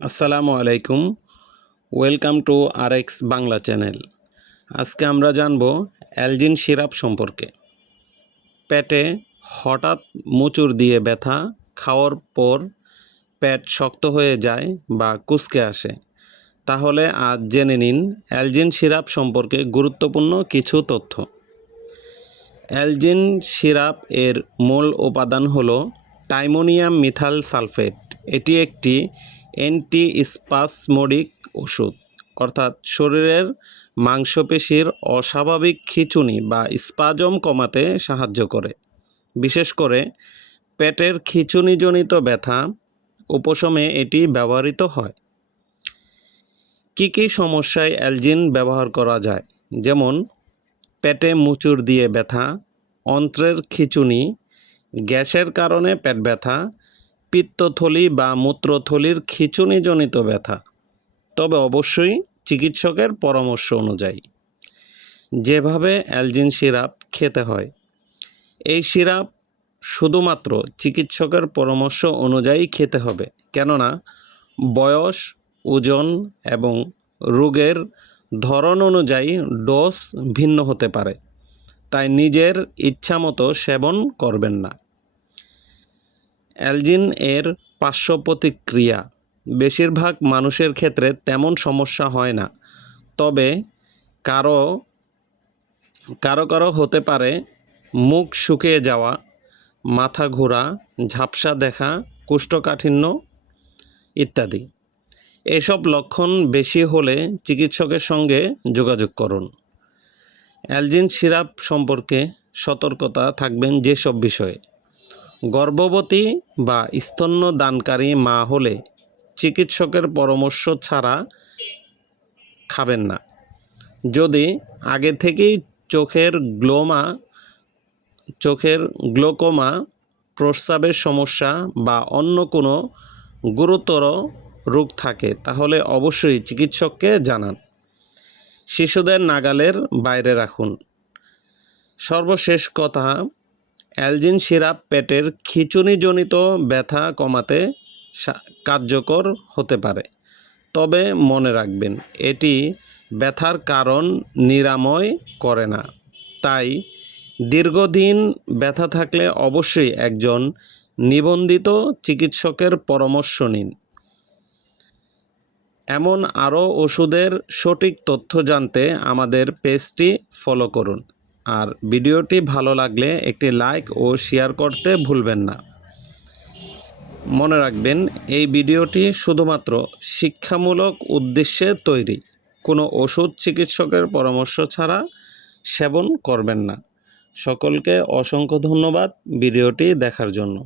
আসসালামু আলাইকুম। Welcome to RX Bangla channel. আজকে আমরা জানব অ্যালজিন সিরাপ সম্পর্কে। পেটে হঠাৎ মোচড় দিয়ে ব্যথা, খাওয়ার পর পেট শক্ত হয়ে যায় বা কুঁচকে আসে, তাহলে আজ জেনে নিন অ্যালজিন সিরাপ সম্পর্কে গুরুত্বপূর্ণ কিছু তথ্য। অ্যালজিন সিরাপ এর মূল উপাদান হলো টাইমোনিয়াম মিথাল সালফেট। এটি একটি অ্যান্টিস্পাসমোডিক ওষুধ, অর্থাৎ শরীরের মাংসপেশির অস্বাভাবিক খিঁচুনি বা স্পাজম কমাতে সাহায্য করে। বিশেষ করে পেটের খিঁচুনিজনিত ব্যথা উপশমে এটি ব্যবহৃত হয়। কী কী সমস্যায় অ্যালজিন ব্যবহার করা যায়? যেমন পেটে মোচড় দিয়ে ব্যথা, অন্ত্রের খিঁচুনি, গ্যাসের কারণে পেট ব্যথা, পিত্তথলি বা মূত্রথলির খিঁচুনিজনিত ব্যথা। তবে অবশ্যই চিকিৎসকের পরামর্শ অনুযায়ী। যেভাবে অ্যালজিন সিরাপ খেতে হয়, এই সিরাপ শুধুমাত্র চিকিৎসকের পরামর্শ অনুযায়ী খেতে হবে, কেননা বয়স, ওজন এবং রোগের ধরন অনুযায়ী ডোজ ভিন্ন হতে পারে, তাই নিজের ইচ্ছামতো সেবন করবেন না। অ্যালজিন এর পার্শ্ব প্রতিক্রিয়া বেশিরভাগ মানুষের ক্ষেত্রে তেমন সমস্যা হয় না, তবে কারো কারো হতে পারে মুখ শুকিয়ে যাওয়া, মাথা ঘোরা, ঝাপসা দেখা, কোষ্ঠকাঠিন্য ইত্যাদি। এসব লক্ষণ বেশি হলে চিকিৎসকের সঙ্গে যোগাযোগ করুন। অ্যালজিন সিরাপ সম্পর্কে সতর্কতা থাকবেন যেসব বিষয়ে: গর্ভবতী বা স্তন্যদানকারী মা হলে চিকিৎসকের পরামর্শ ছাড়া খাবেন না। যদি আগে থেকেই চোখের গ্লোকোমা, প্রস্রাবের সমস্যা বা অন্য কোনো গুরুতর রোগ থাকে, তাহলে অবশ্যই চিকিৎসককে জানান। শিশুদের নাগালের বাইরে রাখুন। সর্বশেষ কথা, অ্যালজিন সিরাপ পেটের খিঁচুনিজনিত ব্যথা কমাতে কার্যকর হতে পারে, তবে মনে রাখবেন এটি ব্যথার কারণ নিরাময় করে না। তাই দীর্ঘদিন ব্যথা থাকলে অবশ্যই একজন নিবন্ধিত চিকিৎসকের পরামর্শ নিন। এমন আরও ওষুধের সঠিক তথ্য জানতে আমাদের পেজটি ফলো করুন। আর ভিডিওটি ভালো লাগলে একটি লাইক ও শেয়ার করতে ভুলবেন না। মনে রাখবেন, এই ভিডিওটি শুধুমাত্র শিক্ষামূলক উদ্দেশ্যে তৈরি। কোনো ওষুধ চিকিৎসকের পরামর্শ ছাড়া সেবন করবেন না। সকলকে অসংখ্য ধন্যবাদ ভিডিওটি দেখার জন্য।